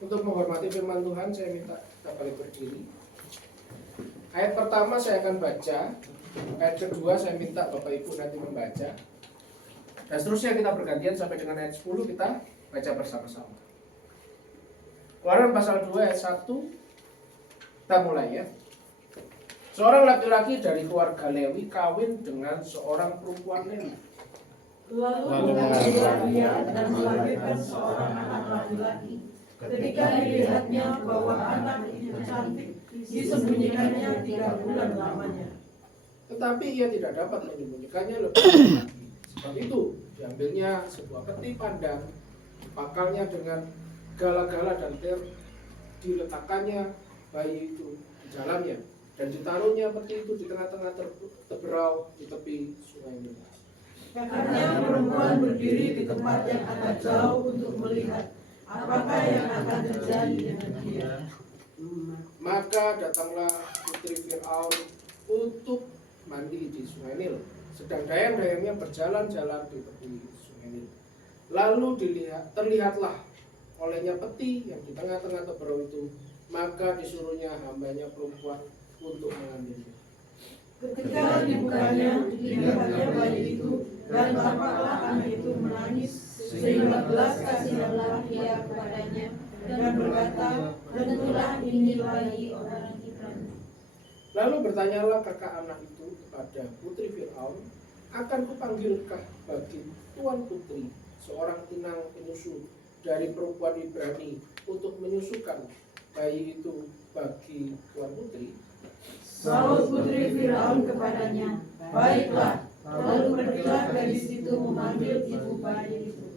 Untuk menghormati firman Tuhan, saya minta kita balik berdiri. Ayat pertama saya akan baca, ayat kedua saya minta Bapak Ibu nanti membaca, dan seterusnya kita bergantian sampai dengan ayat 10 kita baca bersama-sama. Keluaran pasal 2 ayat 1, kita mulai ya. Seorang laki-laki dari keluarga Lewi kawin dengan seorang perempuan Lewi. Lalu mengandunglah dia dan melahirkan seorang anak laki-laki. Ketika dilihatnya bahwa anak itu cantik, disembunyikannya 3 bulan lamanya. Tetapi ia tidak dapat menyembunyikannya lebih lagi. Sebab itu diambilnya sebuah peti pandang, pakalnya dengan gala-gala dan diletakkannya bayi itu di dalamnya, dan ditaruhnya peti itu di tengah-tengah teberau di tepi sungai Nil. Kakaknya perempuan berdiri di tempat yang agak jauh untuk melihat apakah yang akan terjadi dengan dia. Maka datanglah putri Fir'aun untuk mandi di sungai Nil, sedang dayang-dayangnya berjalan-jalan di tepi sungai Nil. Lalu terlihatlah olehnya peti yang di tengah-tengah teberau itu, maka disuruhnya hambanya perempuan untuk mengambilnya. Ketika dibukanya, dilihatnya bayi itu, dan tampaklah anak itu menangis, sehingga belas kasihanlah ia kepadanya, dan berkata, tentulah ini bayi orang Ibrani. Lalu bertanyalah kakak anak itu kepada putri Fir'aun, akan kupanggilkah bagi tuan putri seorang inang penyusu dari perempuan Ibrani untuk menyusukan bayi itu bagi tuan putri? Saud putri Firaun kepadanya, baiklah, lalu pergilah gadis itu memanggil ibu bayi itu.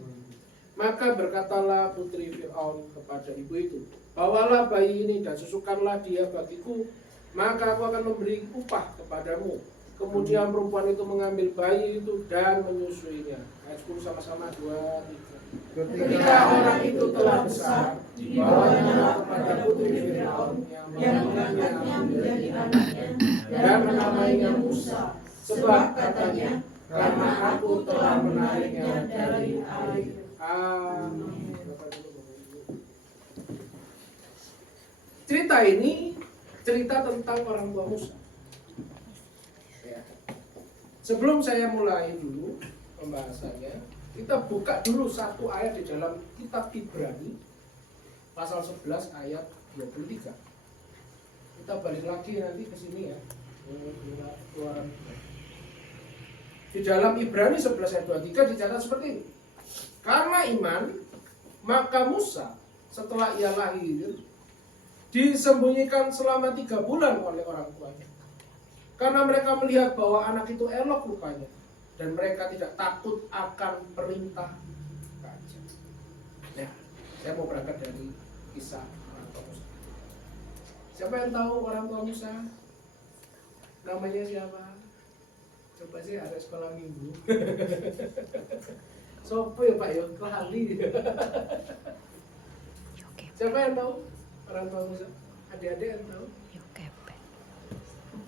Maka berkatalah putri Fir'aun kepada ibu itu, bawalah bayi ini dan susukanlah dia bagiku, maka aku akan memberi upah kepadamu. Kemudian perempuan itu mengambil bayi itu dan menyusuinya. Ayat 10 sama-sama, 2, 3. Ketika orang itu telah besar, dibawanya kepada putri Firaun, yang mengangkatnya menjadi anaknya dan menamainya Musa, sebab katanya, karena aku telah menariknya dari air. Amin. Cerita ini cerita tentang orang tua Musa. Ya. Sebelum saya mulai dulu pembahasannya, kita buka dulu satu ayat di dalam kitab Ibrani pasal 11 ayat 23. Kita balik lagi nanti ke sini ya. Keluaran. Di dalam Ibrani 11 ayat 23 dicatat seperti ini. Karena iman, maka Musa setelah ia lahir disembunyikan selama 3 bulan oleh orang tuanya. Karena mereka melihat bahwa anak itu elok rupanya, dan mereka tidak takut akan perintah raja. Nah, saya mau berangkat dari kisah orang tua Musa. Siapa yang tahu orang tua Musa? Namanya siapa? Coba sih, ada sekolah minggu. Sopo ya Pak ya, kelali. Siapa yang tahu orang tua Musa? Adik-adik yang tahu?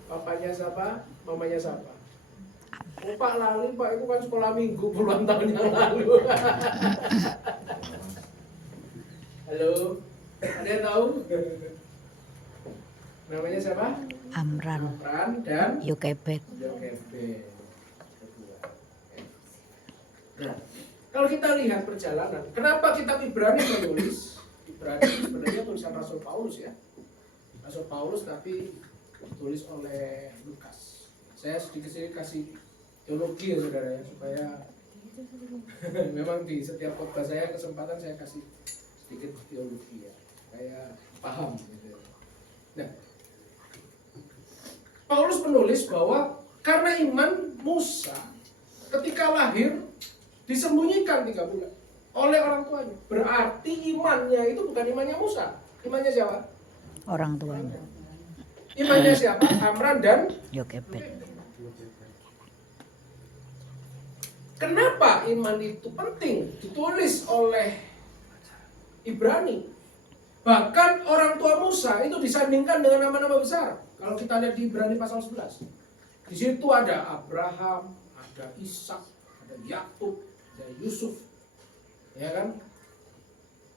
Bapaknya siapa? Mamanya siapa? Oh, Pak lali, Pak itu kan sekolah minggu puluhan tahun yang lalu. Halo, ada yang tahu? Namanya siapa? Amran Dan Yokebed. Nah, kalau kita lihat perjalanan, kenapa kitab Ibrani menulis? Ibrani sebenarnya tulisan Rasul Paulus ya. Rasul Paulus tapi ditulis oleh Lukas. Saya sedikit kasih teologi ya saudara ya, supaya memang di setiap khotbah saya kesempatan saya kasih sedikit teologi ya, supaya paham gitu. Nah, Paulus menulis bahwa karena iman Musa ketika lahir disembunyikan 3 bulan oleh orang tuanya. Berarti imannya itu bukan imannya Musa. Imannya siapa? Orang tuanya Imannya siapa? Amran dan Yokebed. Kenapa iman itu penting ditulis oleh Ibrani? Bahkan orang tua Musa itu disandingkan dengan nama-nama besar. Kalau kita lihat di Ibrani pasal 11, di situ ada Abraham, ada Ishak, ada Yakub, ada Yusuf, ya kan?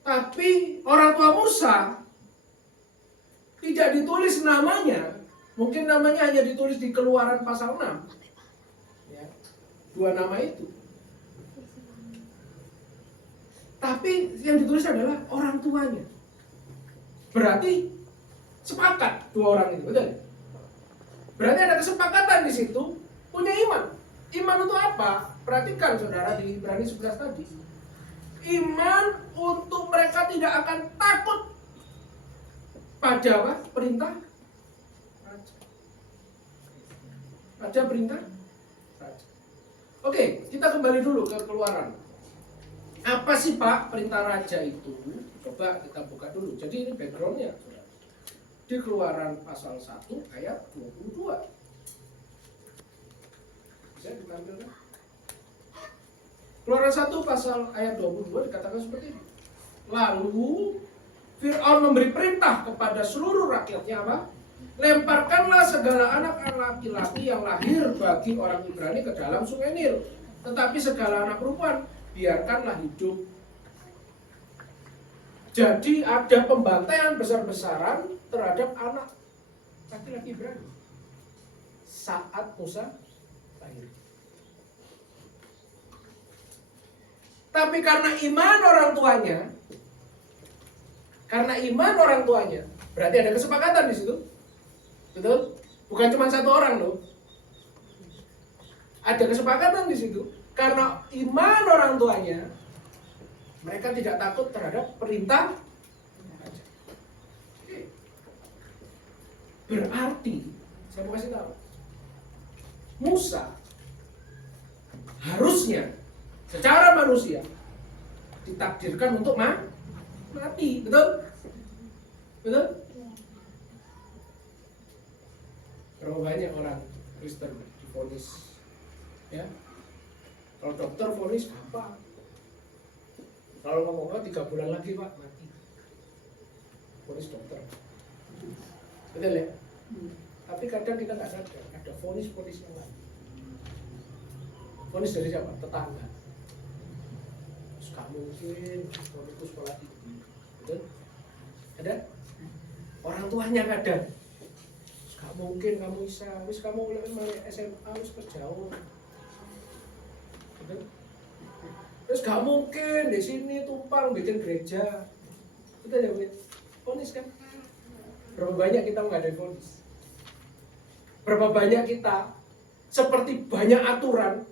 Tapi orang tua Musa tidak ditulis namanya, mungkin namanya hanya ditulis di Keluaran pasal 6. Ya, 2 nama itu. Tapi yang ditulis adalah orang tuanya. Berarti sepakat 2 orang itu, betul? Berarti ada kesepakatan di situ, punya iman. Iman untuk apa? Perhatikan saudara di Ibrani 11 tadi. Iman untuk mereka tidak akan takut pada apa? Perintah raja. Pada perintah raja. Oke, kita kembali dulu ke Keluaran. Apa sih Pak perintah raja itu? Coba kita buka dulu. Jadi ini backgroundnya, saudara. Di Keluaran pasal 1 ayat 22. Bisa ditampilkan? Keluaran 1 pasal ayat 22 dikatakan seperti ini. Lalu Fir'aun memberi perintah kepada seluruh rakyatnya apa? Lemparkanlah segala anak laki-laki yang lahir bagi orang Ibrani ke dalam sungai Nil. Tetapi segala anak perempuan biarkanlah hidup. Jadi ada pembantaian besar-besaran terhadap anak laki-laki Ibrani saat Musa lahir. Tapi karena iman orang tuanya, berarti ada kesepakatan di situ, betul? Bukan cuma 1 orang loh, ada kesepakatan di situ. Karena iman orang tuanya, mereka tidak takut terhadap perintah raja. Berarti, saya mau kasih tahu, Musa harusnya secara manusia ditakdirkan untuk mati, betul? Betul? Berapa banyak orang Kristen divonis, ya? Kalau dokter vonis gampang. Kalau ngomongnya 3 bulan lagi Pak mati. Vonis dokter. Betul ya? Tapi kadang kita nggak sadar ada vonis yang lain. Vonis dari siapa? Tetangga. Terus gak mungkin vonis itu sekolah tinggi. Betul? Ada? Orang tuanya kadang. Terus gak mungkin kamu bisa. Terus kamu mulai SMA terus kejauh. Terus gak mungkin di sini tumpang bikin gereja. Betul ya, Wid? Vonis kan? Berapa banyak kita menghadapi vonis? Berapa banyak kita seperti banyak aturan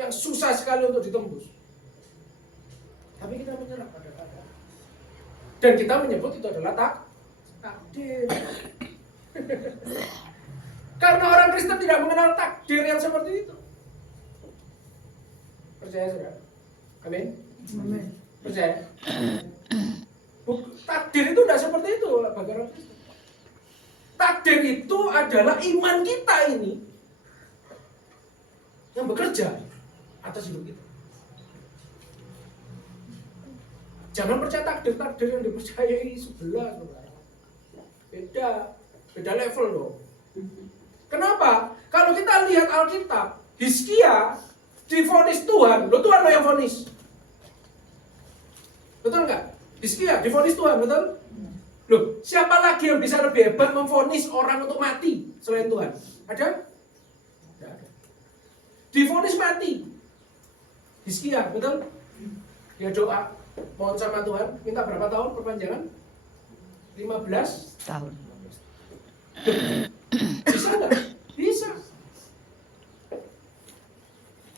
yang susah sekali untuk ditembus. Tapi kita menyerah pada keadaan. Dan kita menyebut itu adalah takdir. Karena orang Kristen tidak mengenal takdir yang seperti itu. Percaya saudara? Amin? Amin. Percaya? Takdir itu tidak seperti itu bagi orang Kristen. Takdir itu adalah iman kita ini yang bekerja atas hidup kita. Jangan percaya takdir yang dipercayai sebelah, saudara. Beda level loh. Kenapa? Kalau kita lihat Alkitab, Hizkia divonis Tuhan, Tuhan lo yang vonis. Betul nggak? Hizkia divonis Tuhan, betul? Loh, siapa lagi yang bisa lebih hebat memvonis orang untuk mati selain Tuhan? Ada? Tidak ada. Divonis mati. Hizkia, betul? Dia doa, mohon sama Tuhan, minta berapa tahun perpanjangan? 15 tahun. Bisa nggak? Bisa.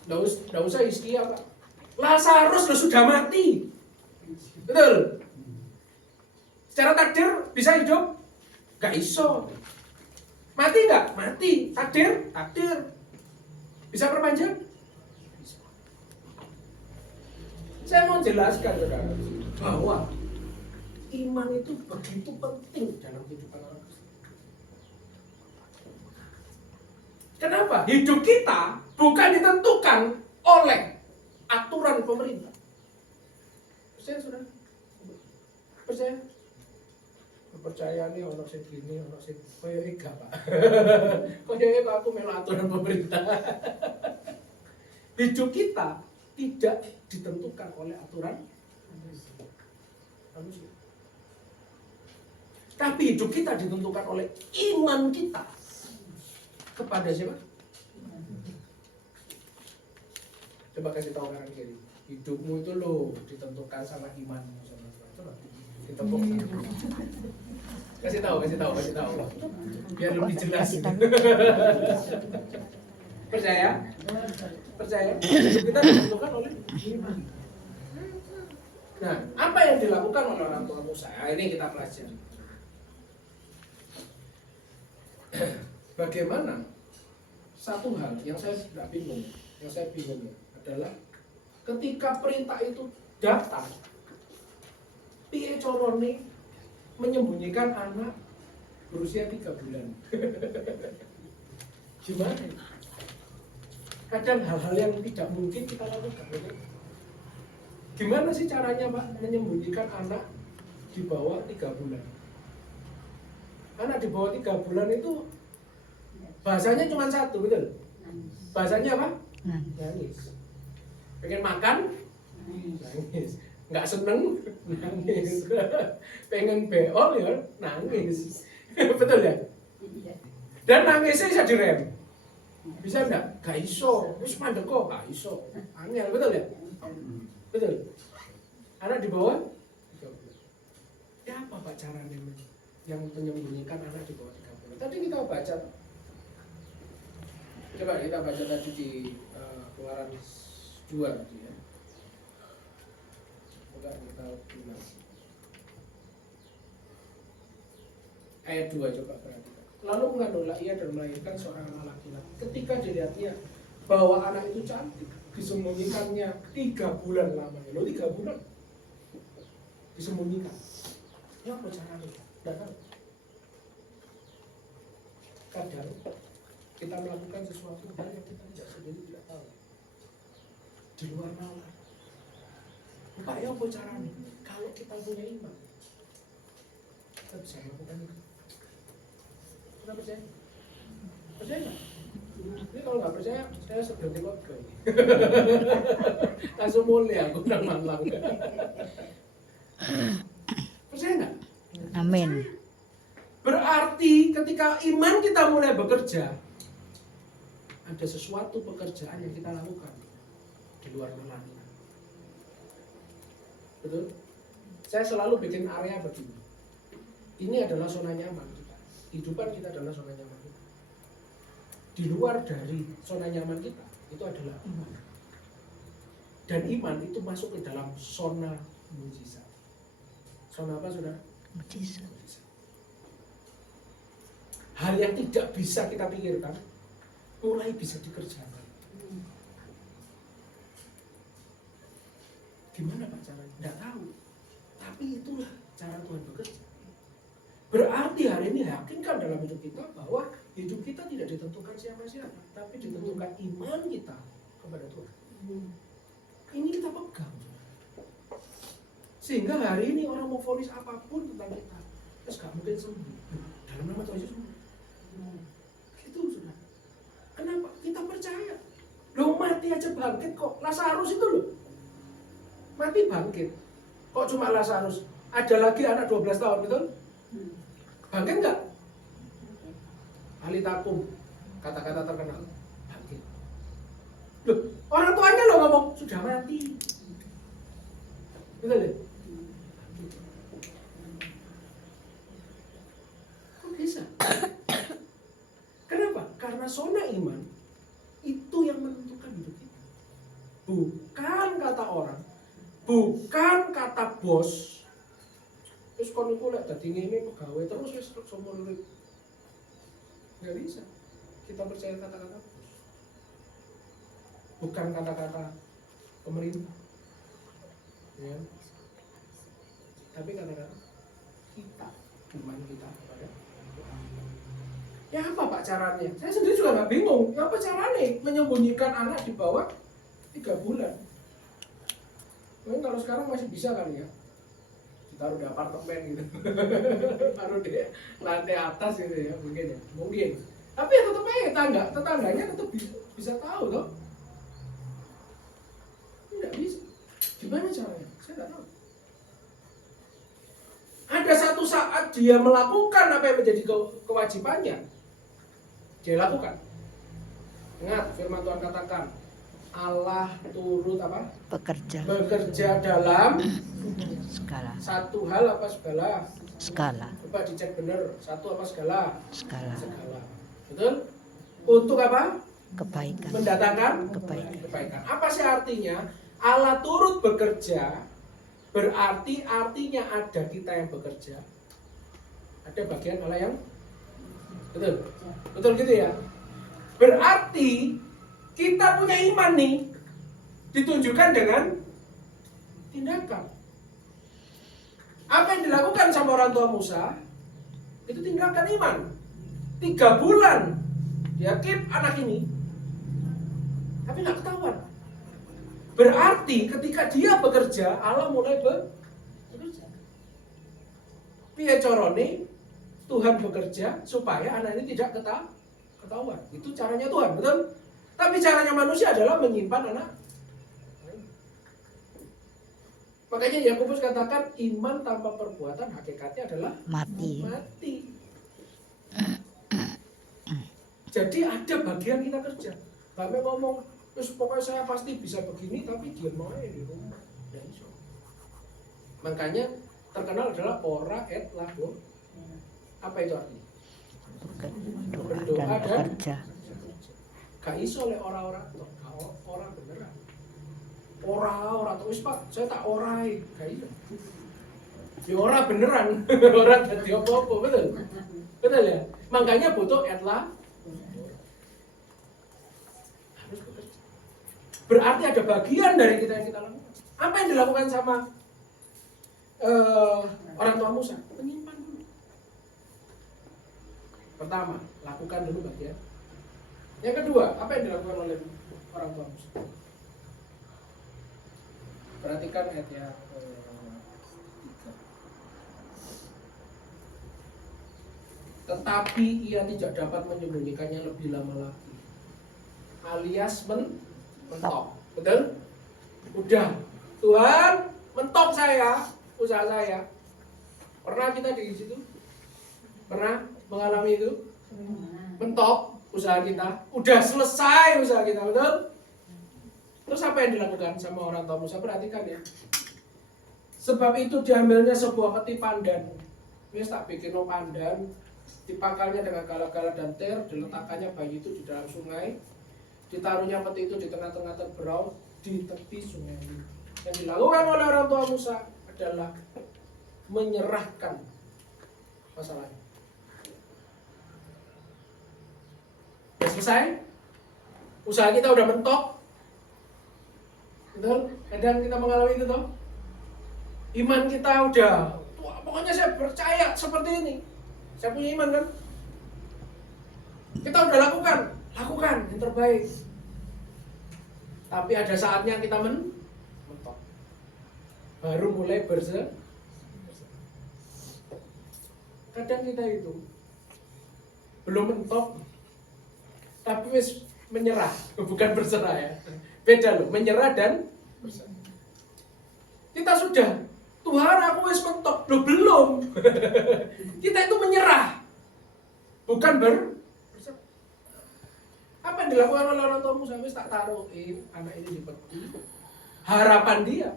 Nggak usah Hizkia, Pak. Lazarus lo sudah mati. Betul? Secara takdir bisa hidup? Nggak iso. Mati nggak? Mati. Takdir? Bisa perpanjang? Bisa. Saya mau jelaskan saudara bahwa iman itu begitu penting dalam kehidupan orang Kristen. Kenapa? Hidup kita bukan ditentukan oleh aturan pemerintah. Percaya saudara? Percaya? Percaya nih orang sing gini, orang sing koyo iki gak, Pak. Koyo aku melu aturan pemerintah. Hidup kita tidak ditentukan oleh aturan. manusia. Tapi hidup kita ditentukan oleh iman kita kepada siapa? Coba kasih tahu kanan kiri. Hidupmu itu loh ditentukan sama imanmu. Coba ditepuk. Kasih tahu. Biar lebih jelas. Percaya? Hidup kita ditentukan oleh iman. Nah, apa yang dilakukan oleh orang tua Musa? Ini kita pelajari. Bagaimana? Satu hal yang saya tidak bingung, adalah ketika perintah itu datang, piye corone menyembunyikan anak berusia 3 bulan. Gimana? Kadang hal-hal yang tidak mungkin kita lakukan. Gimana sih caranya Pak menyembunyikan anak di bawah 3 bulan? Anak di bawah 3 bulan itu bahasanya cuma satu, betul? Bahasanya apa? Nangis. Pengen makan? Nangis. Nggak seneng? Nangis. Pengen beol ya? Nangis. Betul ya? Dan nangisnya bisa direm. Bisa enggak? Gak iso. Terus mandek kok? Gak iso. Angel, betul ya? Betul. Anak di bawah 3 bulan. Ya apa Pak caranya yang menyembunyikan anak di bawah 3 bulan? Tadi kita baca. Coba kita baca tadi di Keluaran 2 tadi ya. Coba kita ulang. Ayat 2 coba perhatikan. Lalu mengandunglah ia dan melahirkan seorang anak laki-laki. Ketika dilihatnya bahwa anak itu cantik, disembunyikannya 3 bulan lamanya. Loh 3 bulan disembunyikan. Ya apa caranya? Tidak tahu. Kadang kita melakukan sesuatu hal yang kita tidak tahu. Di luar nalar. Pak ya apa caranya? Kalau kita punya iman, kita bisa melakukan itu. Kita percaya? Percaya nggak? Ini kalau nggak percaya, saya sedang tengok ke ini. Langsung mulia, aku udah malang. Percaya nggak? Amin. Berarti ketika iman kita mulai bekerja, ada sesuatu pekerjaan yang kita lakukan di luar nalar. Betul? Saya selalu bikin area begini. Ini adalah zona nyaman kita. Kehidupan kita adalah zona nyaman kita. Di luar dari zona nyaman kita, itu adalah iman. Dan iman itu masuk ke dalam zona mujizat. Zona apa, saudara? Mujizat. Hal yang tidak bisa kita pikirkan, mulai bisa dikerjakan. Gimana Pak caranya? Tidak tahu. Tapi itulah cara Tuhan bekerja. Berarti hari ini yakinkan dalam hidup kita bahwa hidup kita tidak ditentukan siapa-siapa, tapi ditentukan iman kita kepada Tuhan. Ini kita pegang. Sehingga hari ini orang mau vonis apapun tentang kita, terus gak mungkin sembuh. Dalam nama Tuhan Yesus. Gitu sudah. Kenapa? Kita percaya. Loh mati aja bangkit kok. Lazarus itu loh. Mati bangkit. Kok cuma Lazarus? Ada lagi anak 12 tahun, betul? Bangkit enggak? Alitakum, kata-kata terkenal. Bangkit. Loh, orang tuanya loh ngomong, sudah mati. Betul ya? Kok bisa? Kenapa? Karena zona iman itu yang menentukan hidup kita. Bukan kata orang, bukan kata bos. Terus kon iku lek dadi ngene pegawai terus wis seumur urip. Enggak bisa. Kita percaya kata-kata bos. Bukan kata-kata pemerintah. Ya. Tapi kata-kata kita, iman kita kepada Tuhan. Ya apa Pak caranya? Saya sendiri juga nggak bingung. Ya apa caranya menyembunyikan anak di bawah 3 bulan? Mungkin kalau sekarang masih bisa kan ya, ditaruh di apartemen gitu, taruh di lantai atas gitu ya, mungkin ya, mungkin. Tapi ya tetap aja tetangganya tetap bisa tahu toh. Tidak bisa. Gimana caranya? Saya nggak tahu. saat dia melakukan apa yang menjadi kewajibannya, dia lakukan. Ingat firman Tuhan katakan, Allah turut apa? Bekerja dalam Skala. satu hal apa segala? Skala. Coba dicek bener, satu apa segala? Skala. Segala. Betul? Untuk apa? Kebaikan. Mendatangkan Kebaikan. Apa sih artinya? Allah turut bekerja, berarti artinya ada kita yang bekerja. Ada bagian Allah yang betul. Betul gitu ya? Berarti kita punya iman nih, ditunjukkan dengan tindakan. Apa yang dilakukan sama orang tua Musa, itu tindakan iman. 3 bulan dia keep anak ini, tapi nggak ketahuan. Berarti ketika dia bekerja, Allah mulai bekerja. Piye carane Tuhan bekerja supaya anak ini tidak ketahuan. Itu caranya Tuhan, betul? Tapi caranya manusia adalah menyimpan anak. Makanya Yakobus katakan iman tanpa perbuatan hakikatnya adalah Mati. Jadi ada bagian kita kerja. Kami ngomong, terus pokoknya saya pasti bisa begini, tapi dia mau di rumah. Makanya terkenal adalah ora et labor. Apa itu artinya? Berdoa dan bekerja. Gak iso oleh orang-orang beneran. Orang terus Pak, saya tak orai, gak iso. Ya orang beneran, orang jadi apa-apa, betul? Betul ya? Makanya butuh etla. Harus bekerja. Berarti ada bagian dari kita yang kita lakukan. Apa yang dilakukan sama orang tua Musa? Menyimpan dulu. Pertama, lakukan dulu bagian. Yang kedua, apa yang dilakukan oleh orang tua Musa? Perhatikan ayat yang 3. Tetapi ia tidak dapat menyembunyikannya lebih lama lagi, alias mentok. Betul? Udah, Tuhan mentok saya, usaha saya. Pernah kita di situ? Pernah mengalami itu? Mentok usaha kita, udah selesai usaha kita, betul? Terus apa yang dilakukan sama orang tua Musa? Perhatikan ya. Sebab itu diambilnya sebuah peti pandan. Wis tak bikin pandan, dipakalnya dengan gala-gala dan ter, diletakkannya bayi itu di dalam sungai, ditaruhnya peti itu di tengah-tengah berau di tepi sungai ini. Yang dilakukan oleh orang tua Musa adalah menyerahkan masalahnya. Udah selesai, usaha kita udah mentok, betul? Kadang kita mengalami itu toh. Iman kita udah, wah, pokoknya saya percaya seperti ini. Saya punya iman kan? Kita udah lakukan yang terbaik. Tapi ada saatnya kita mentok. Baru mulai kadang kita itu belum mentok, tapi wis menyerah, bukan berserah ya. Beda loh, menyerah dan berserah. Kita sudah, Tuhan aku wis mentok, loh belum. Kita itu menyerah, bukan berserah. Apa yang dilakukan oleh orang tua Musa? Wis tak taruhin anak ini di peti. Harapan dia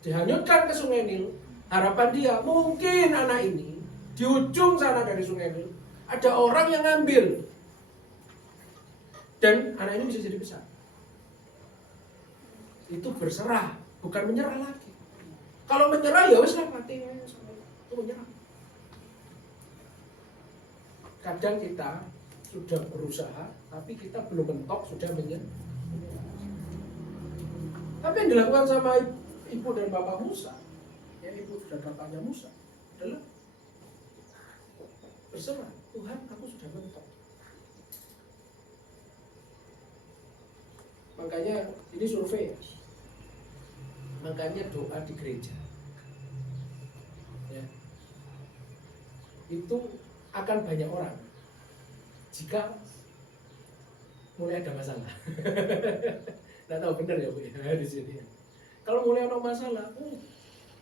dihanyutkan ke Sungai Nil. Harapan dia mungkin anak ini di ujung sana dari Sungai Nil ada orang yang ngambil dan anak ini bisa jadi besar. Itu berserah, bukan menyerah lagi. Kalau menyerah ya wis lah mati. Itu menyerah. Kadang kita sudah berusaha, tapi kita belum mentok, sudah menyerah. Tapi yang dilakukan sama ibu dan bapak Musa, ya ibu dan bapaknya Musa, adalah berserah. Tuhan, aku sudah mentok. Makanya ini survei ya. Makanya doa di gereja ya, itu akan banyak orang jika mulai ada masalah. Nggak tahu benar ya Bu ya di sini. Kalau mulai ada masalah,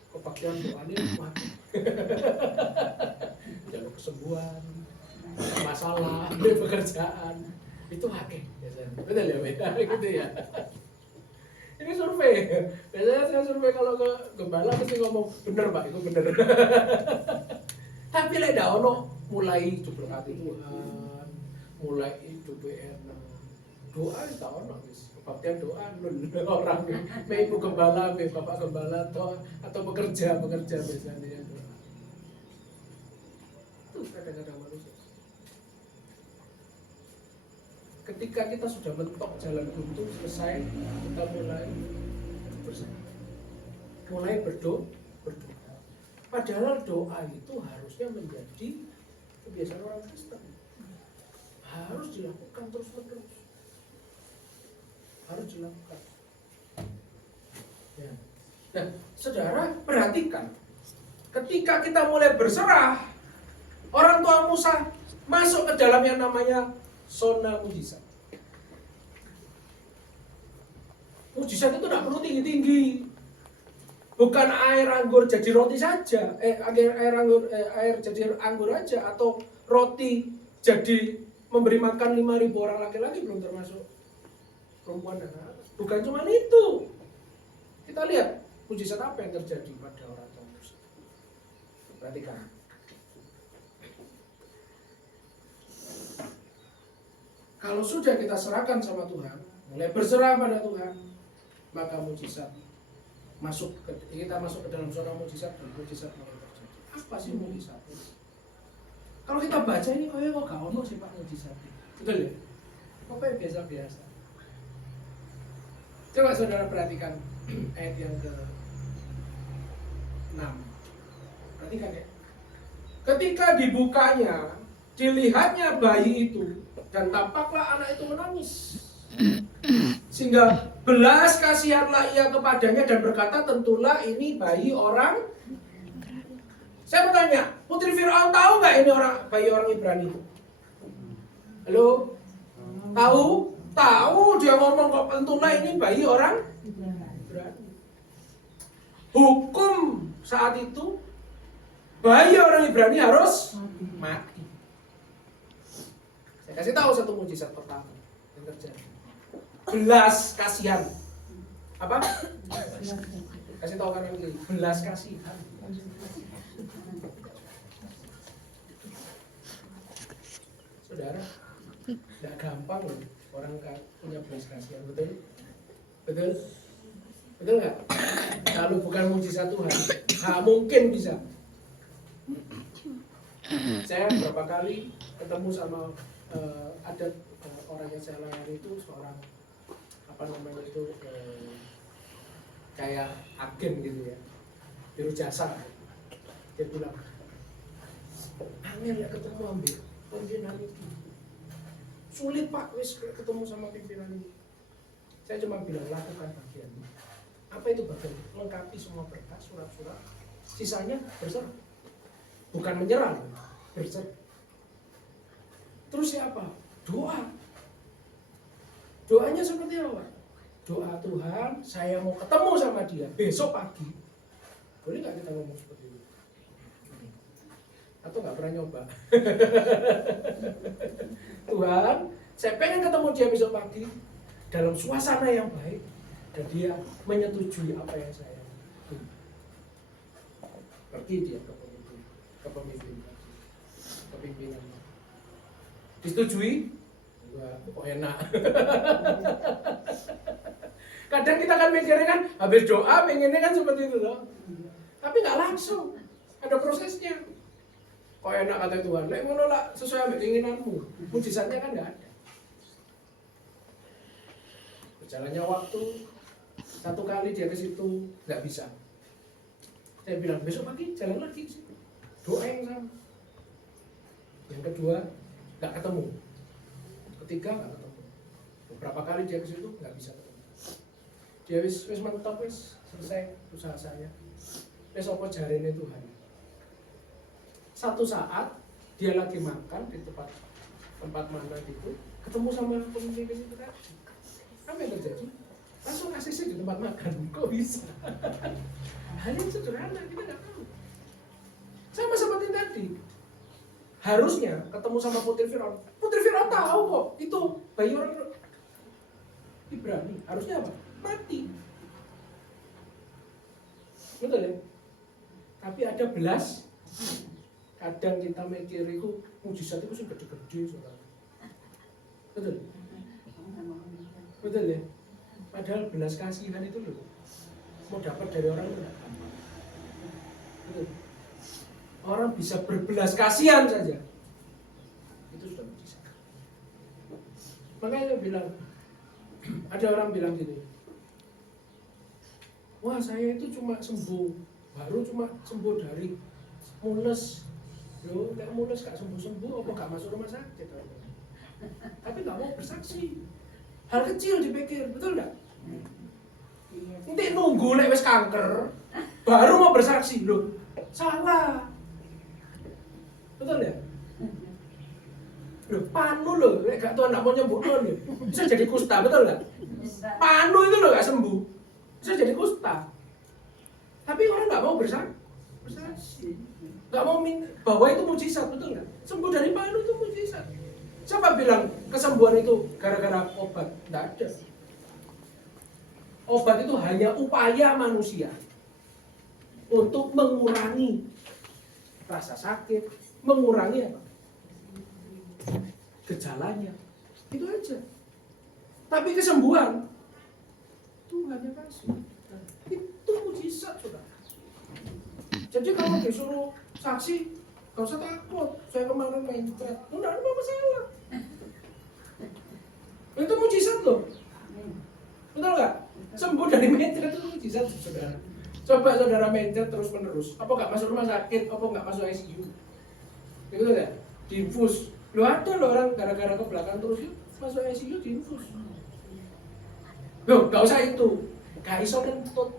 kepakian doanya mati. kesembuhan, masalah, pekerjaan itu akeh biasanya. Betul ya, beda gitu ya. Ini survei. Biasanya saya survei kalau ke gembala pasti ngomong bener Pak, itu bener. Tapi lek ndak ono mulai diberkati Tuhan, mulai hidup enak. Doa tak ono wis. Kebaktian doa orang ibu gembala, bapak gembala atau pekerja biasanya doa. Itu kadang-kadang manusia. Ketika kita sudah mentok jalan buntu selesai, kita mulai bersama, mulai berdoa. Padahal doa itu harusnya menjadi kebiasaan orang Kristen, harus dilakukan terus-menerus, harus dilakukan. Ya. Nah, saudara perhatikan, ketika kita mulai berserah, orang tua Musa masuk ke dalam yang namanya zona mujizat. Mujizat itu tidak perlu tinggi-tinggi. Bukan air anggur jadi roti saja, air jadi anggur aja, atau roti jadi memberi makan 5.000 orang laki-laki, belum termasuk perempuan dan anak. Bukan cuma itu. Kita lihat mujizat apa yang terjadi pada orang tua Musa. Perhatikan. Kalau sudah kita serahkan sama Tuhan, mulai berserah pada Tuhan, maka mujizat kita masuk ke dalam zona mujizat, dan mujizat mulai terjadi. Apa sih mujizat? Kalau kita baca ini kok gak ono sih Pak mujizat. Betul ya? Pokoknya biasa-biasa. Coba saudara perhatikan ayat yang ke-6. Perhatikan ya. Ketika dibukanya, dilihatnya bayi itu, dan tampaklah anak itu menangis. Sehingga belas kasihanlah ia kepadanya dan berkata, tentulah ini bayi orang. Saya bertanya, Putri Firaun tahu nggak ini bayi orang Ibrani? Halo? Tahu? Tahu, dia ngomong kok tentulah ini bayi orang Ibrani. Hukum saat itu, bayi orang Ibrani harus mati. Saya kasih tahu satu mujizat pertama yang terjadi. Belas kasihan. Apa? Kasih tahu kanan kiri. Belas kasihan. Saudara, tidak gampang loh orang punya belas kasihan, betul? Betul? Betul nggak? Kalau bukan mujizat Tuhan, nggak mungkin bisa. Saya berapa kali ketemu sama ada orang yang saya layani itu seorang kayak agen gitu ya, biro jasa. Dia bilang, angel ya ketemu ambil pimpinan itu, sulit Pak wis ketemu sama pimpinan ini. Saya cuma bilang lakukan bagian. Apa itu bagian? Lengkapi semua berkas, surat-surat, sisanya berserah. Bukan menyerah, berserah. Terus siapa? Doa. Doanya seperti apa? Doa, Tuhan, saya mau ketemu sama dia besok pagi. Boleh nggak kita ngomong seperti itu? Atau nggak pernah nyoba? Tuhan, saya pengen ketemu dia besok pagi dalam suasana yang baik, dan dia menyetujui apa yang saya tuju. Pergi dia ke pimpinan. Disetujui? Enggak, kok enak. Kadang kita kan mikirnya kan habis doa pengennya kan seperti itu loh. Tapi nggak langsung, ada prosesnya. Kok enak kata Tuhan, lek menolak sesuai dengan keinginanmu, mujizatnya kan nggak ada. Berjalannya waktu, satu kali dia ke situ nggak bisa. Saya bilang besok pagi jalan lagi, doa yang sama. Yang kedua nggak ketemu, ketiga nggak ketemu. Beberapa kali dia ke situ nggak bisa ketemu. Dia wis mentok, wis selesai usaha saya. Wis apa jarene Tuhan. Satu saat dia lagi makan di tempat mana itu, ketemu sama pemimpin itu kan. Apa yang terjadi? Langsung ACC di tempat makan. Kok bisa? Hal yang sederhana, kita nggak tahu. Sama seperti tadi. harusnya ketemu sama Putri Firaun. Putri Firaun tahu kok itu bayi orang Ibrani. Harusnya apa? Mati. Betul ya? Tapi ada belas. Kadang kita mikir itu mujizat itu sih gede-gede saudara. Betul? Betul ya? Padahal belas kasihan itu loh mau dapat dari orang itu tidak gampang. Betul? Orang bisa berbelas kasihan saja itu sudah mujizat. Makanya bilang, ada orang bilang gini, wah saya itu cuma sembuh, baru cuma sembuh dari mules. Loh, kayak mules gak sembuh-sembuh, apa gak masuk rumah sakit? Tapi gak mau bersaksi. Hal kecil dipikir, betul gak? Nanti nunggu lek wis kanker, baru mau bersaksi. Loh, salah. Betul ya? Loh, panu loh, lek gak Tuhan gak mau nyembuhkan loh. Bisa jadi kusta, betul gak? Panu itu loh gak sembuh, bisa jadi kusta. Tapi orang gak mau bersaksi. Gak mau bahwa itu mujizat, betul nggak? Sembuh dari panu itu mujizat. Siapa bilang kesembuhan itu gara-gara obat? Tidak ada. Obat itu hanya upaya manusia untuk mengurangi rasa sakit, mengurangi apa? Gejalanya. Itu aja. Tapi kesembuhan Tuhan yang kasih. Itu mujizat, saudara. Jadi kalau disuruh saksi, gak usah takut. Saya kemarin mencret, enggak ada masalah. Itu mujizat loh. Betul nggak? Sembuh dari mencret itu mujizat, saudara. Coba saudara mencret terus menerus. Apa nggak masuk rumah sakit? Apa nggak masuk ICU? Gitu ya? Diinfus. Lo ada loh orang gara-gara ke belakang terus yuk masuk ICU diinfus. Loh, nggak usah itu. Gak iso kentut.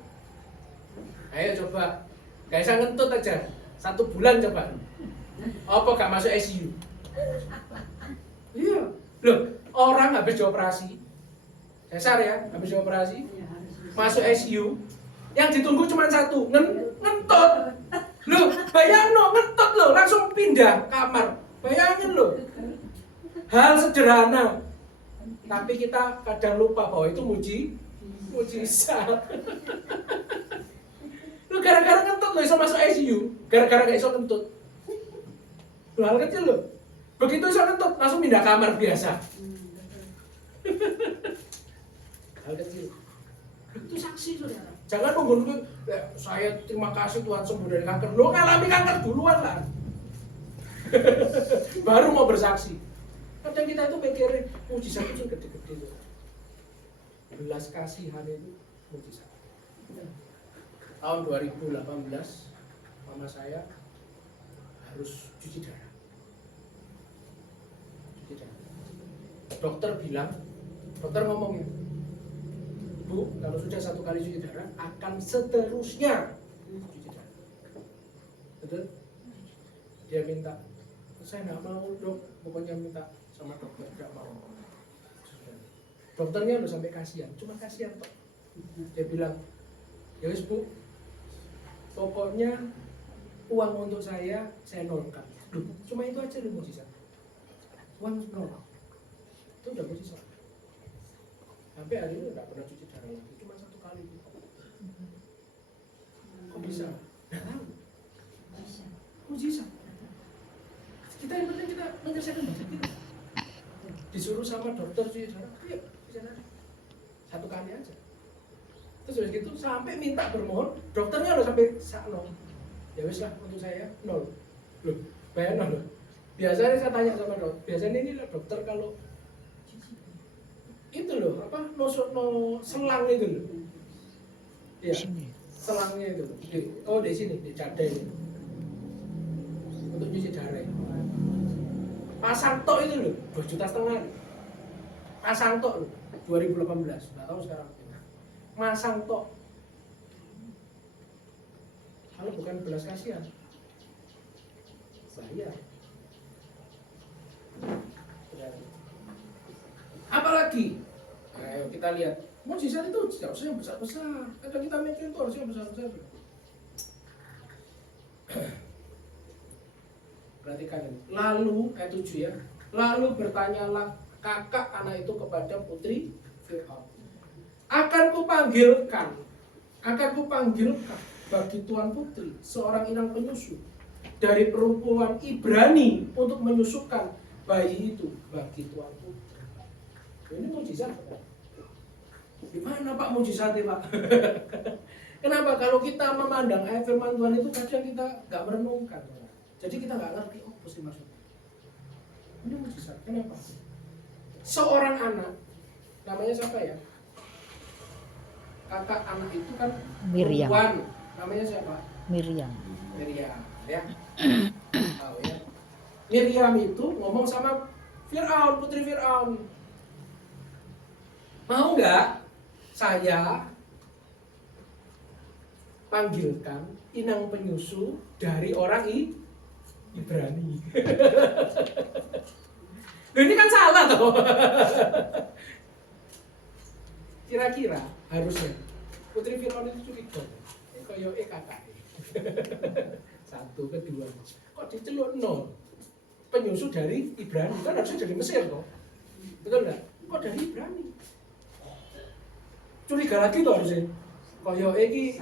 Ayo coba. Gak bisa ngentut aja, 1 bulan coba. Apa gak masuk ICU? Iya. Loh, orang habis dioperasi, dasar ya, habis dioperasi, masuk ICU, yang ditunggu cuma 1, ngentut. Loh, bayangin loh, ngentut loh, langsung pindah kamar. Bayangin loh, hal sederhana. Tapi kita kadang lupa bahwa itu mujizat. Lu gara-gara ngentut lo iso masuk ICU, gara-gara gak iso ngentut. Lu hal kecil lo. Begitu iso ngentut langsung pindah kamar biasa. Hal kecil. Itu saksi saudara. Jangan nunggu saya terima kasih Tuhan sembuh dari kanker. Lo ngalami kanker duluan lah. Baru mau bersaksi. Kadang kita itu mikirin mujizat itu gede-gede. Belas kasihan itu mujizat. Tahun 2018, mama saya harus cuci darah. Dokter bilang, dokter ngomongnya, Bu, kalau sudah 1 kali cuci darah, akan seterusnya cuci darah. Betul? Dia minta, saya nggak mau dok, pokoknya minta sama dokter, nggak mau. Dokternya udah sampai kasihan, cuma kasihan toh. Dia bilang, ya wis Bu, pokoknya uang untuk saya nolkan. Cuma itu aja loh mujizat. Uang nol. Itu udah mujizat. Sampai hari ini nggak pernah cuci darah lagi, cuma 1 kali. Kok bisa? Nggak tahu. Mujizat. Kita yang penting kita menyelesaikan mujizat kita. Disuruh sama dokter cuci darah, ayo cuci darah. 1 kali aja. Terus habis gitu sampai minta bermohon, dokternya udah sampai sakno. Ya wis lah untuk saya 0. Loh, bayangin loh. Biasanya saya tanya sama dokter, biasanya ini loh dokter kalau itu loh, apa no selang itu loh. Iya. Selangnya itu. Oh, di sini, di cadai ini. Untuk cuci darah. Pasang tok itu loh, 2,5 juta. Pasang tok loh, 2018. Enggak tahu sekarang. Masang tok. Kalau bukan belas kasihan, bayar. Apalagi? Ayo kita lihat. Mujizat itu harusnya yang besar-besar. Kadang kita mikir itu harusnya yang besar-besar. Perhatikan ini. Lalu, ayat 7 ya. Lalu bertanyalah kakak anak itu kepada putri Fir'aun. Akan kupanggilkan bagi tuan putri seorang inang penyusu dari perempuan Ibrani untuk menyusukan bayi itu bagi tuan putri. Ini mujizat. Di mana Pak mujizatnya Pak? Kenapa? Kalau kita memandang ayat firman Tuhan itu kadang kita nggak merenungkan. Jadi kita nggak ngerti apa sih maksudnya. Ini mujizat. Kenapa? Seorang anak, namanya siapa ya? Kakak anak itu kan Miriam. perempuan. Namanya siapa? Miriam. Miriam, ya. Tahu ya. Miriam itu ngomong sama Fir'aun, putri Fir'aun. Mau nggak saya panggilkan inang penyusu dari orang Ibrani? Loh, ini kan salah toh. Kira-kira harusnya putri Fir'aun itu curiga. Koyo kakak. Satu, kedua. Kok diceluk nol? Penyusu dari Ibrani, kan harusnya dari Mesir toh. Betul nggak? Kok dari Ibrani? Curiga lagi tuh harusnya. Koyo iki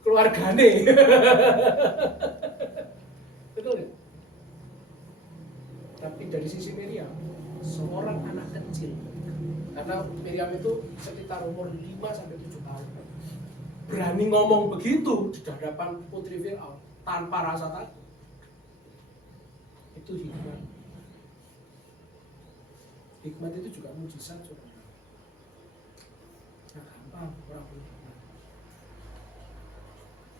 keluargane. Betul nggak? Tapi dari sisi Miriam, seorang anak kecil. Karena Miriam itu sekitar umur 5-7 tahun. Berani ngomong begitu di hadapan putri Fir'aun tanpa rasa takut. Itu hikmat. Hikmat itu juga mujizat, saudara. Nah, gampang orang punya hikmat.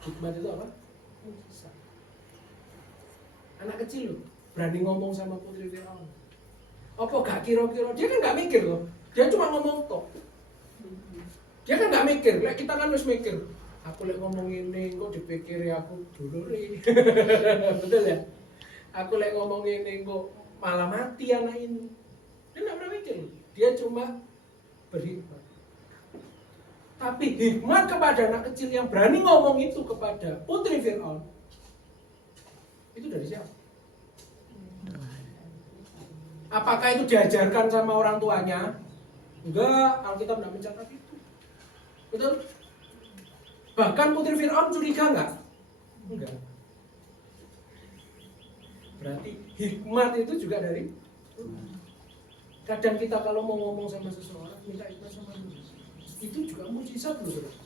Hikmat itu apa? Mujizat. Anak kecil loh, berani ngomong sama putri Fir'aun. Apa gak kira-kira? Dia kan gak mikir loh. Dia cuma ngomong tok. Dia kan gak mikir. Kita kan harus mikir. Aku lek ngomong ini kok dipikir aku duluri. Betul ya? Aku lek ngomong ini kok malah mati anak ini. Dia gak pernah mikir. Dia cuma berhikmat. Tapi hikmat kepada anak kecil yang berani ngomong itu kepada putri Fir'aun, itu dari siapa? Apakah itu diajarkan sama orang tuanya? Enggak, Alkitab tidak mencatat itu. Betul? Bahkan putri Fir'aun curiga enggak? Enggak. Berarti hikmat itu juga dari kadang kita kalau mau ngomong sama seseorang minta hikmat sama dia. Itu juga mujizat loh, saudara.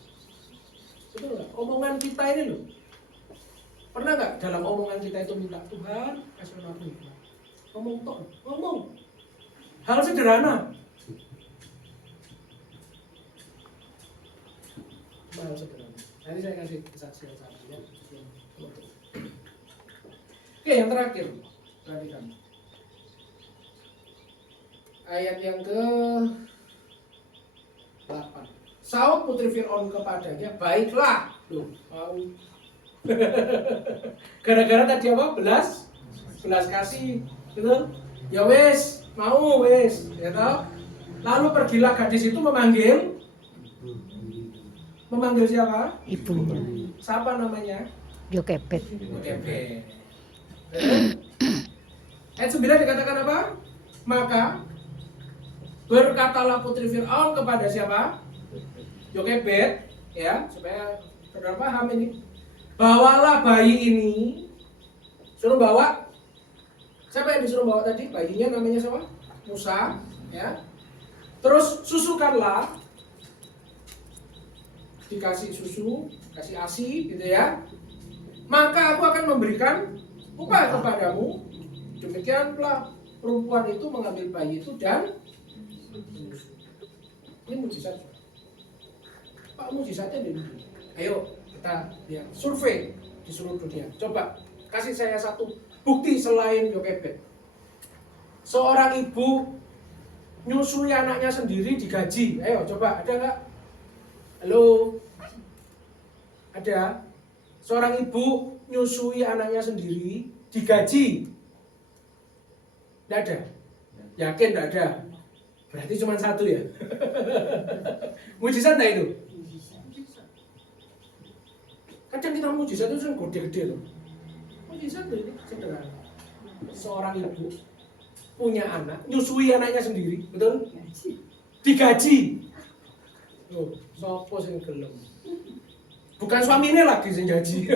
Betul nggak? Omongan kita ini loh. Pernah nggak dalam omongan kita itu minta Tuhan kasih aku hikmat? Ngomong tok, ngomong. Hal sederhana. Hal sederhana. Nanti saya kasih kesaksian satu ya. Oke, yang terakhir. Perhatikan. Ayat yang ke-8. Saud putri Fir'aun kepadanya, baiklah. Loh, mau. Gara-gara tadi apa? Belas kasih. Gitu? Ya wes, mau wes, ya toh. Lalu pergilah gadis itu memanggil siapa? Ibunya. Siapa namanya? Yokebed. Yokebed. Ayat 9 dikatakan apa? Maka berkatalah putri Fir'aun kepada siapa? Yokebed, ya, supaya saudara paham ini. Bawalah bayi ini. Suruh bawa. Siapa yang disuruh bawa tadi? Bayinya namanya siapa? Musa, ya. Terus susukanlah. Dikasih susu, kasih ASI gitu ya. Maka aku akan memberikan upah kepadamu. Demikianlah perempuan itu mengambil bayi itu dan ini mujizat. Pak, mujizatnya di dunia. Ayo kita lihat survei di seluruh dunia. Coba kasih saya satu bukti selain Yokebed. Seorang ibu nyusui anaknya sendiri digaji. Ayo coba, ada nggak? Halo? Ada? Seorang ibu nyusui anaknya sendiri digaji? Tidak ada? Yakin tidak ada? Berarti cuma satu ya? Mujizat enggak itu? Kadang kita mujizat itu kan gede-gede loh. Mujizat loh ini sederhana. seorang ibu punya anak, nyusui anaknya sendiri, betul? Digaji. Loh, sopo sing gelem? Bukan suaminya lagi sing gaji.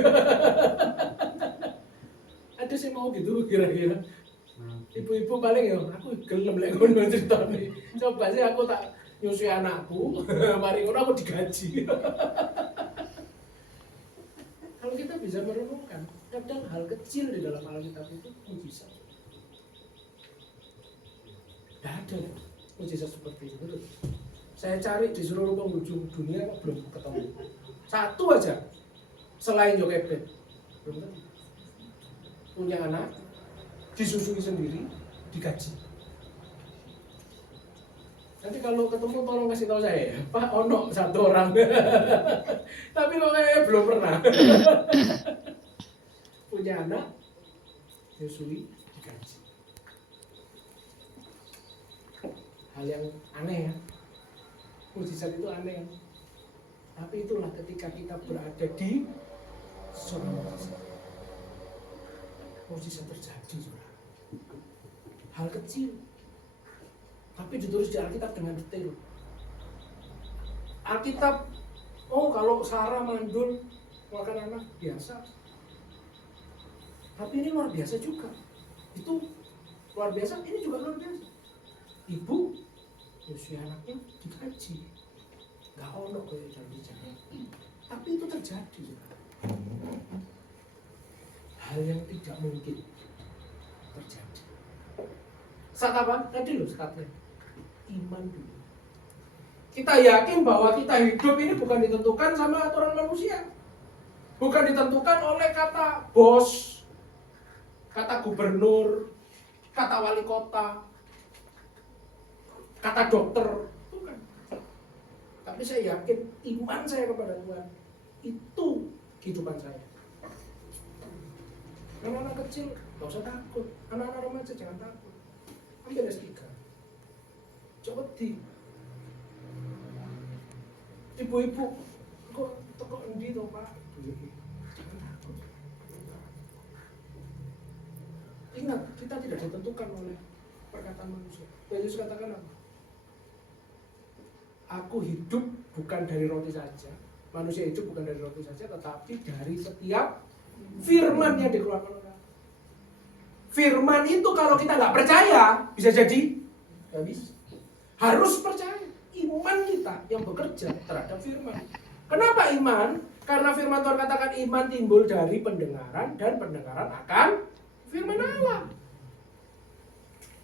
Ada sih mau gitu kira-kira. Ibu-ibu paling ya aku gelem lek ngono ceritane. Coba sih aku tak nyusui anakku, mari ngono aku digaji. Kalau kita bisa merenungkan, kadang hal kecil di dalam Alkitab itu mujizat. Tidak ada mujizat seperti itu. Betul. Saya cari di seluruh penghujung dunia kok belum ketemu. Satu aja, selain Yokebed, belum ketemu. Punya anak, disusui sendiri, digaji. Nanti kalau ketemu tolong kasih tahu saya ya, Pak ono satu orang. Tapi kok kayaknya belum pernah. Punya anak, nyusui, digaji. Hal yang aneh ya. Mujizat itu aneh ya. Tapi itulah ketika kita berada di zona mujizat. Mujizat terjadi juga. Hal kecil. Tapi ditulis di Alkitab dengan detail. Alkitab, oh kalau Sarah mandul makan anak biasa. Tapi ini luar biasa juga. Itu luar biasa, ini juga luar biasa. Ibu usia anaknya digaji. Gak ono kayak janji-janji. Tapi itu terjadi. Hal yang tidak mungkin terjadi. Saat apa? Tadi loh saatnya. Iman dulu. Kita yakin bahwa kita hidup ini bukan ditentukan sama aturan manusia. Bukan ditentukan oleh kata bos, kata gubernur, kata wali kota, kata dokter. Bukan. Tapi saya yakin iman saya kepada Tuhan itu kehidupan saya. Anak-anak kecil gak usah takut. Anak-anak remaja jangan takut. Ambil S3. Coba ibu-ibu kok endi to Pak? Jangan takut. Ingat, kita tidak ditentukan oleh perkataan manusia. Yesus katakan apa? Aku hidup bukan dari roti saja. Manusia hidup bukan dari roti saja, tetapi dari setiap firman yang dikeluarkan oleh Allah. Firman itu kalau kita nggak percaya, bisa jadi nggak bisa. Harus percaya. Iman kita yang bekerja terhadap firman. Kenapa iman? Karena firman Tuhan katakan iman timbul dari pendengaran dan pendengaran akan firman Allah.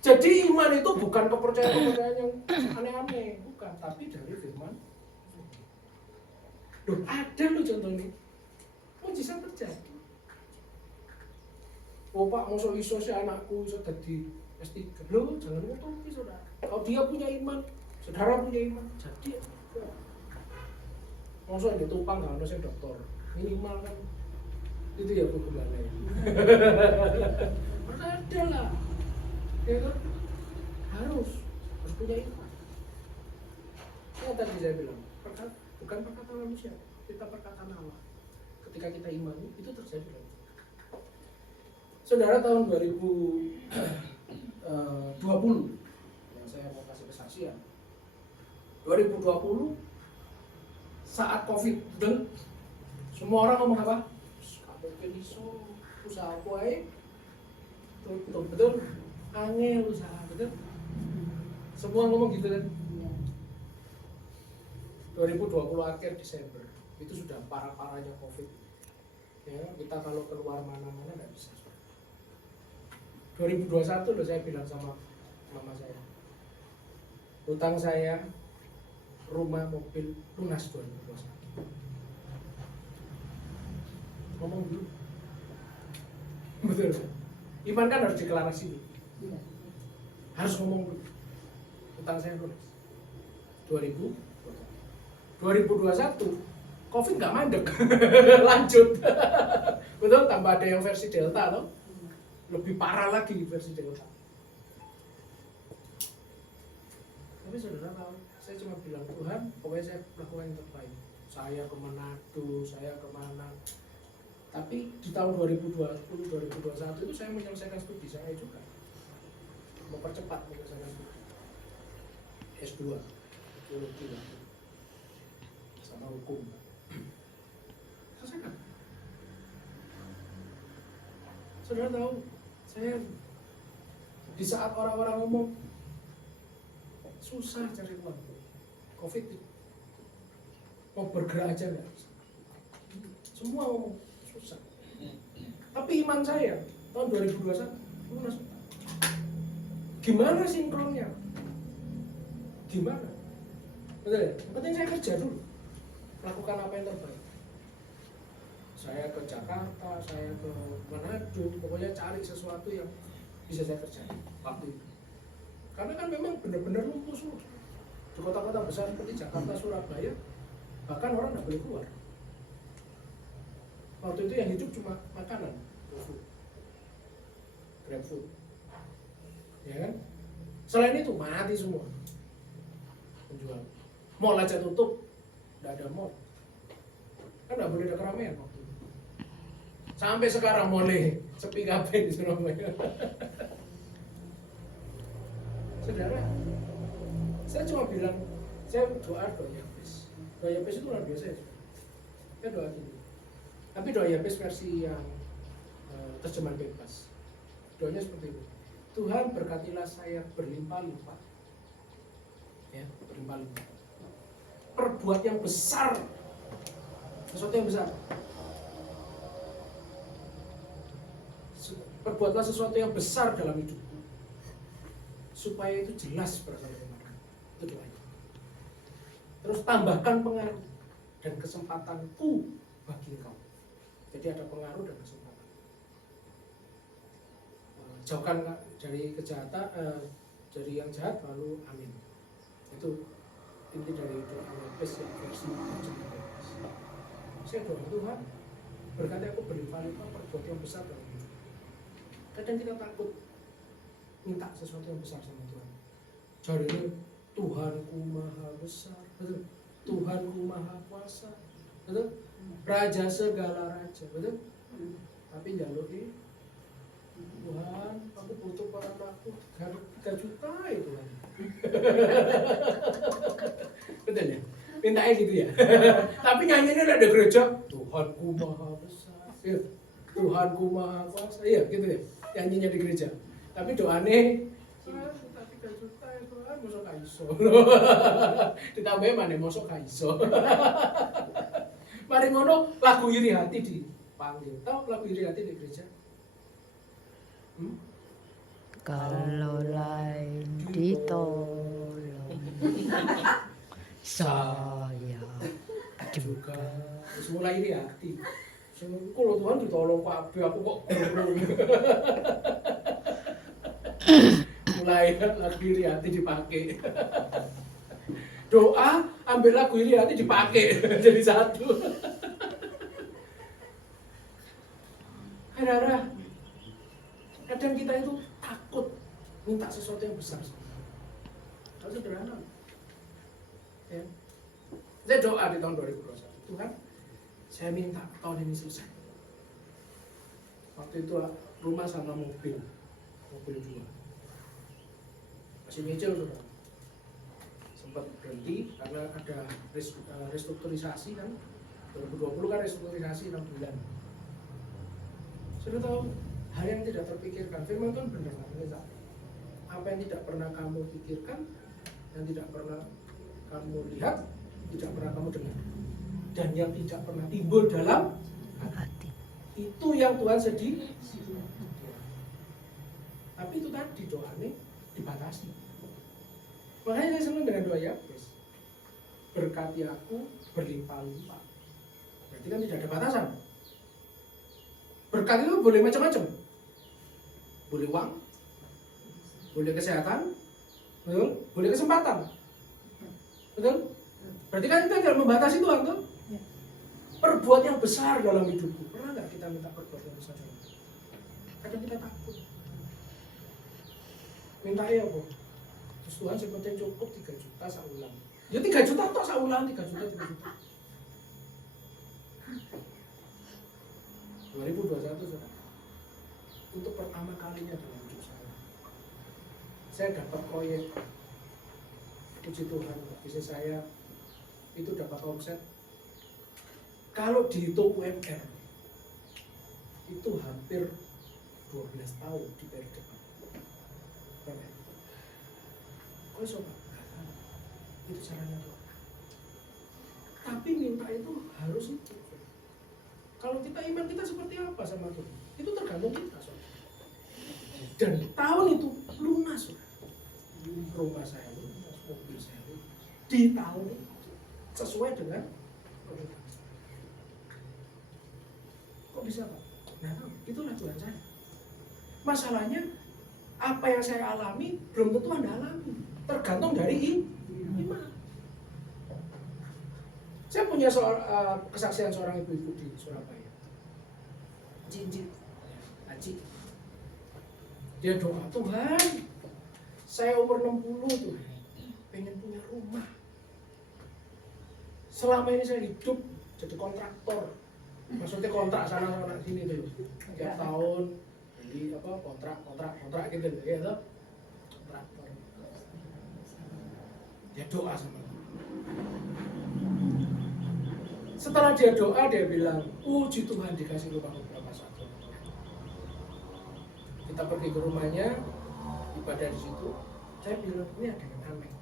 Jadi iman itu bukan kepercayaan yang aneh-aneh, bukan, tapi dari firman. Loh, ada loh contohnya. Mujizat terjadi. Oh Pak, masa iso si anakku iso jadi S3. Loh, jangan ngutuki saudara. Kalau dia punya iman, saudara punya iman, jadi ya. Masa yang ditupang gak ada sing dokter. Minimal kan itu ya hubungannya. Ada lah. Ya kan? Harus punya iman. Yang tadi saya bilang, bukan perkataan manusia, kita perkataan Allah. Ketika kita imani, itu terjadi. Saudara, tahun 2020 yang saya mau kasih kesaksian, 2020 saat COVID, betul? Semua orang ngomong apa? Kabeh iso usaha apa ae? Tutup, betul? Angel usaha, betul? Semua ngomong gitu kan? 2020 akhir Desember itu sudah parah-parahnya COVID. Ya, kita kalau keluar mana-mana nggak bisa. 2021 loh saya bilang sama mama saya, utang saya rumah, mobil lunas 2021. Ngomong dulu. Betul. Iman kan harus deklarasi. Harus ngomong dulu. Utang saya lunas. 2021 COVID nggak mandek. Lanjut. Betul, tambah ada yang versi Delta loh. Lebih parah lagi versi Delta. Tapi saudara tahu, saya cuma bilang Tuhan, pokoknya saya lakukan yang terbaik. Saya ke Manado, saya kemana. Tapi di tahun 2020-2021 itu saya menyelesaikan studi saya juga, mempercepat menyelesaikan studi S2 teologi sama hukum. Selesaikan. Saudara tahu, saya di saat orang-orang ngomong susah cari uang, COVID mau bergerak aja nggak bisa. Semua ngomong susah. Tapi iman saya tahun 2021 lunas. Gimana sinkronnya? Gimana? Betul ya? Yang penting saya kerja dulu, lakukan apa yang terbaik. Saya ke Jakarta, saya ke Manado, pokoknya cari sesuatu yang bisa saya kerjain waktu itu. Karena kan memang benar-benar lumpuh semua. Di kota-kota besar seperti Jakarta, Surabaya, bahkan orang nggak boleh keluar. Waktu itu yang hidup cuma makanan, GrabFood, ya kan? Selain itu mati semua penjual. Mall aja tutup, nggak ada mall. Kan nggak boleh ada keramaian waktu itu. Sampai sekarang mulai sepi kabeh di Surabaya. Saudara, saya cuma bilang, saya doa Yabes. Doa Yabes itu luar biasa ya. Saya doa gini. Tapi doa Yabes versi yang terjemahan bebas. Doanya seperti itu. Tuhan berkatilah saya berlimpah-limpah. Ya, berlimpah-limpah. Perbuat yang besar. Sesuatu yang besar. Perbuatlah sesuatu yang besar dalam hidupku, supaya itu jelas berasal dari mana. Itu doanya. Terus tambahkan pengaruh dan kesempatanku bagi engkau. Jadi ada pengaruh dan kesempatan. Jauhkan dari kejahatan, dari yang jahat, lalu amin. Itu inti dari doa Yabes yang versi terjemahan bebas. Saya doa Tuhan berkati aku berlimpah-limpah perbuat yang besar dalam hidup. Kadang kita takut minta sesuatu yang besar sama Tuhan. Jadinya Tuhanku maha besar, betul? Tuhanku maha kuasa, betul? Raja segala raja, betul? Tapi jalur ini Tuhan, aku butuh orang aku 3 juta itu kan. Betul ya? Mintanya gitu ya. Tapi nyanyinya udah ada gereja, Tuhanku maha besar, ya. Tuhanku maha kuasa, iya gitu ya. Nyanyinya di gereja. Tapi doane Tuhan, minta 3 juta ya Tuhan, mosok kaiso. Ditambahin mana mosok kaiso. Mari ngono lagu iri hati dipanggil. Tahu lagu iri hati di gereja? Kalau lain ditolong, saya juga. Terus mulai iri hati. Kalau Tuhan ditolong kabeh aku kok kurung. Mulai lagu iri hati dipakai. Doa ambil lagu iri hati dipakai jadi satu. Saudara, kadang kita itu takut minta sesuatu yang besar. Kalau sederhana. Ya. Saya doa di tahun 2021. Tuhan, saya minta tahun ini selesai. Waktu itu rumah sama mobil 2. Masih nyicil sudah. Sempat berhenti karena ada restrukturisasi kan. 2020 kan restrukturisasi 6 bulan. Sudah tahu hal yang tidak terpikirkan. Firman Tuhan benar kan? Apa yang tidak pernah kamu pikirkan, yang tidak pernah kamu lihat, tidak pernah kamu dengar, dan yang tidak pernah timbul dalam hati, itu yang Tuhan sedih. Tapi itu tadi doanya dibatasi. Makanya saya senang dengan doa Yabes. Berkati aku berlimpah-limpah. Berarti kan tidak ada batasan. Berkat itu boleh macam-macam. Boleh uang, boleh kesehatan, betul? Boleh kesempatan, betul? Berarti kan kita tidak membatasi Tuhan, tuh. Perbuat yang besar dalam hidupku. Pernah nggak kita minta perbuat yang besar dalam hidup? Kadang kita takut. Minta ya kok. Terus Tuhan sebetulnya cukup 3 juta saulan. Ya 3 juta toh saulan, 3 juta. 2021 saudara. Untuk pertama kalinya dalam hidup saya dapat proyek. Puji Tuhan, bisnis saya itu dapat omset. Kalau dihitung UMR itu hampir 12 tahun di periode depan. Kok sobat? Itu caranya Tuhan. Tapi minta itu harus itu. Kalau kita iman kita seperti apa sama Tuhan? Itu tergantung kita, sobat. Dan tahun itu lunas, sobat. Rumah saya lunas, mobil saya lunas. Di tahun itu sesuai dengan komitmen. Kok bisa Pak? Nah, itulah Tuhan saya. Masalahnya apa yang saya alami belum tentu Anda alami. Tergantung dari iman. Saya punya kesaksian seorang ibu-ibu di Surabaya. Jinjit, Haji. Dia doa, Tuhan, saya umur 60 tuh, pengen punya rumah. Selama ini saya hidup jadi kontraktor. Maksudnya kontrak sana sini tuh. Tiap tahun beli apa kontrak gitu loh, ya toh. Kontraktor. Dia doa sama Tuhan. Setelah dia doa, dia bilang, puji Tuhan dikasih rumah beberapa saat. Kita pergi ke rumahnya, ibadah di situ. Saya bilang, ini ada yang aneh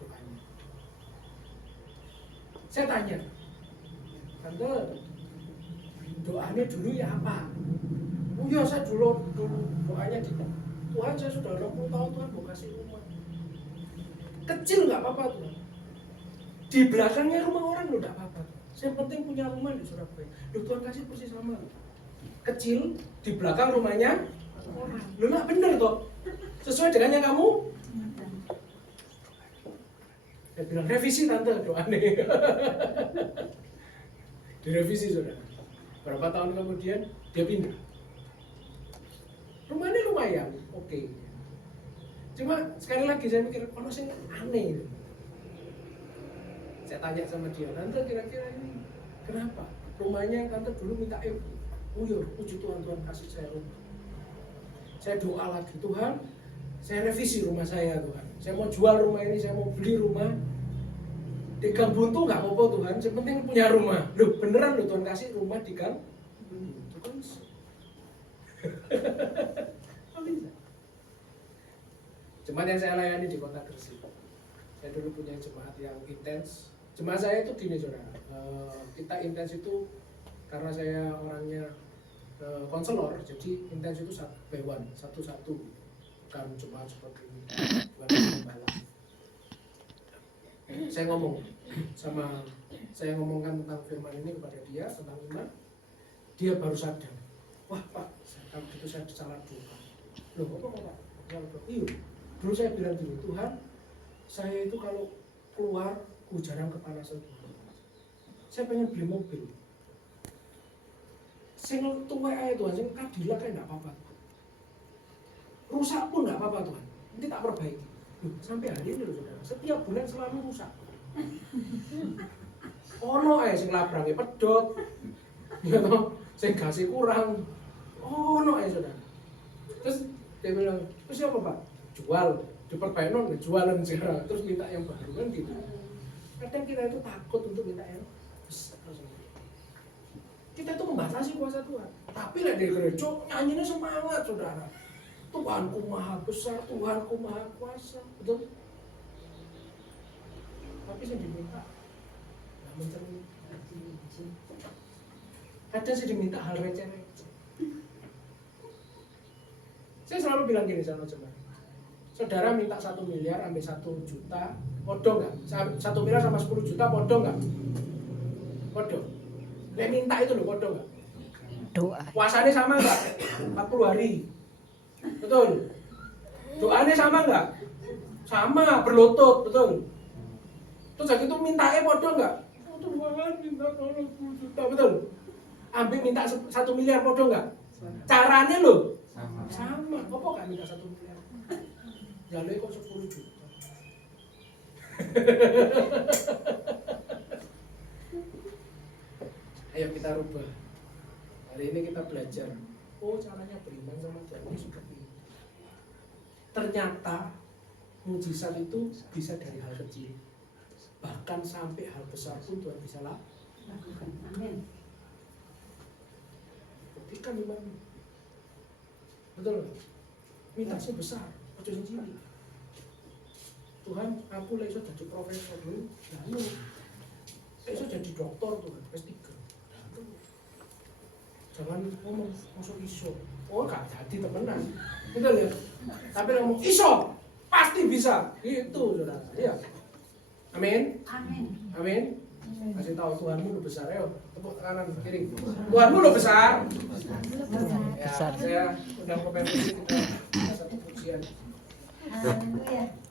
doanya. Saya tanya, Tante, doanya dulu ya apa? Oh iya, saya dulu doanya gitu. Tuhan, saya sudah 60 tahun, Tuhan mau kasih rumah. Kecil nggak apa-apa Tuhan. Di belakangnya rumah orang loh nggak apa-apa. Yang penting punya rumah di Surabaya. Loh, Tuhan kasih persis sama. Kecil, di belakang rumahnya orang. Loh, nggak bener kok. Sesuai dengan yang kamu. Saya bilang, revisi Tante, doanya. Direvisi saudara. Berapa tahun kemudian, dia pindah. Rumahnya lumayan, oke. Cuma sekali lagi saya mikir, ono sing aneh. Saya tanya sama dia, Tante kira-kira ini kenapa? Rumahnya Tante dulu minta uyur, puji Tuhan, Tuhan kasih saya rumah. Saya doa lagi, Tuhan, saya revisi rumah saya Tuhan. Saya mau jual rumah ini, saya mau beli rumah. Di Gang Buntu nggak apa-apa Tuhan, yang penting punya rumah. Loh beneran loh Tuhan kasih rumah di Gang Buntu. Bisa. Jemaat yang saya layani di Kota Gresik, saya dulu punya jemaat yang intens. Jemaat saya itu gini saudara, kita intens itu karena saya orangnya konselor, jadi intens itu satu-satu, bukan cuma seperti ini, bukan gembala. Saya ngomongkan tentang firman ini kepada dia tentang iman, dia baru sadar, wah Pak, kalau gitu saya salah doa. Loh apa Pak? Iya, dulu saya bilang dulu, Tuhan, saya itu kalau keluar jarang kepanasan Tuhan. Saya pengen beli mobil. Sing tuwek ae Tuhan, sing Cadillac kayak enggak apa-apa. Rusak pun enggak apa-apa Tuhan. Nanti tak perbaiki. Loh, sampai hari ini loh saudara, setiap bulan selalu rusak. Ono ae sing labrange pedot. Ya toh, sing gase kurang. Ono ae saudara. Terus dia bilang, terus apa Pak? Jual, diperbaiki jualan sekarang, terus minta yang baru kan gitu. Kadang kita itu takut untuk minta yang besar. Kita itu membatasi kuasa Tuhan. Tapi lah dari gereja nyanyinya semangat saudara. Tuhanku maha besar, Tuhanku maha kuasa, betul? Tapi saya diminta nggak mencermin. Kadang saya diminta hal receh-receh. Saya selalu bilang gini sama jemaat. Saudara minta 1 miliar, ambil 1 juta, podo nggak? 1 miliar sama 10 juta, podo nggak? Podo. Yang minta itu loh, podo nggak? Doa. Puasanya sama nggak? 40 hari. Betul. Doanya sama nggak? Sama, berlutut, betul. Terus itu mintanya podo nggak? Tuhan minta tolong 10 juta, betul. Ambil minta 1 miliar, podo nggak? Caranya loh. Sama. Apa nggak minta 1 miliar? Jalur kok 10 juta. Ayo kita rubah Hari ini kita belajar, oh caranya beriman sama Tuhan ini seperti ini. Ternyata mujizat itu bisa dari hal kecil, bahkan sampai hal besar pun Tuhan bisa lakukan. Amin. Buktikan iman. Betul nggak? Minta sih besar, ojo sing cilik. Tuhan, aku lek iso jadi profesor dulu, lalu lek iso jadi dokter Tuhan, S3. Jangan ngomong masuk iso. Oh, gak jadi temenan. Betul ya? Tapi ngomong iso, pasti bisa. Itu saudara. Iya. Amin. Amin. Amin. Kasih tahu Tuhanmu lu besar, ayo tepuk kanan kiri. Tuhanmu lu besar. Ya, Besar. saya undang ke PMC kita satu pujian. Haleluya.